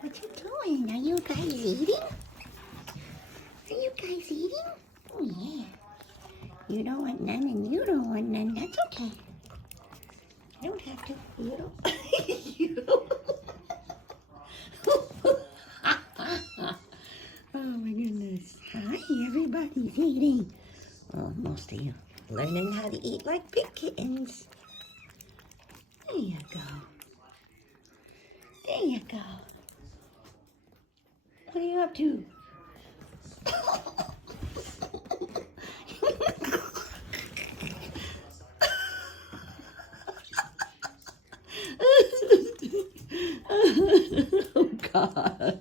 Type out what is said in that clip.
What you doing? Are you guys eating? Are you guys eating? Oh, yeah. You don't want none and you don't want none. That's okay. You don't have to. You don't. You don't. Oh, my goodness. Hi, everybody's eating. Oh, most of you learning how to eat like big kittens. There you go. There you go. What are you up to? Oh, God.